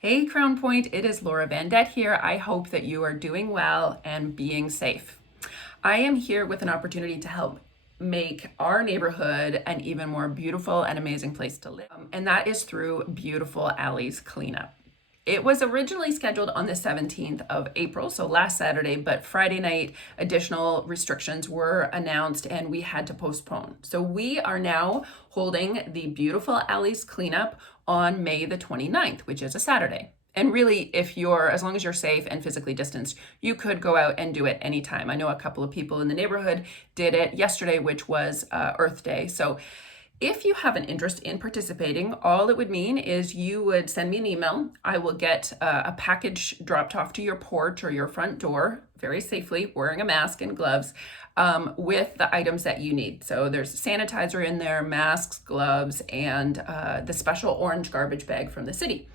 Hey Crown Point, it is Laura Vandette here. I hope that you are doing well and being safe. I am here with an opportunity to help make our neighborhood an even more beautiful and amazing place to live. And that is through Beautiful Alleys Cleanup. It was originally scheduled on the 17th of April, so last Saturday, but Friday night additional restrictions were announced and we had to postpone. So we are now holding the Beautiful Alleys cleanup on May the 29th, which is a Saturday. And really, as long as you're safe and physically distanced, you could go out and do it anytime. I know a couple of people in the neighborhood did it yesterday, which was Earth Day. So if you have an interest in participating, all it would mean is you would send me an email. I will get a package dropped off to your porch or your front door very safely, wearing a mask and gloves, with the items that you need. So there's sanitizer in there, masks, gloves, and the special orange garbage bag from the city.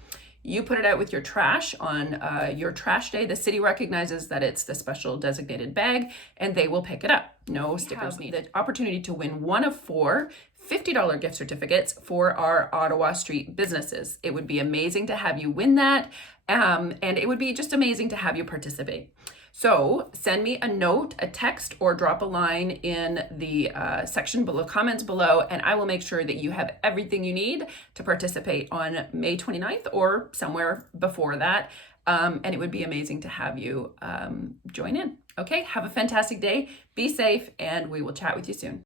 You put it out with your trash on your trash day. The city recognizes that it's the special designated bag and they will pick it up. No stickers needed. The opportunity to win one of four $50 gift certificates for our Ottawa Street businesses. It would be amazing to have you win that, and it would be just amazing to have you participate. So send me a note, a text, or drop a line in the section below, comments below, and I will make sure that you have everything you need to participate on May 29th or somewhere before that. And it would be amazing to have you join in. Okay, have a fantastic day, be safe, and we will chat with you soon.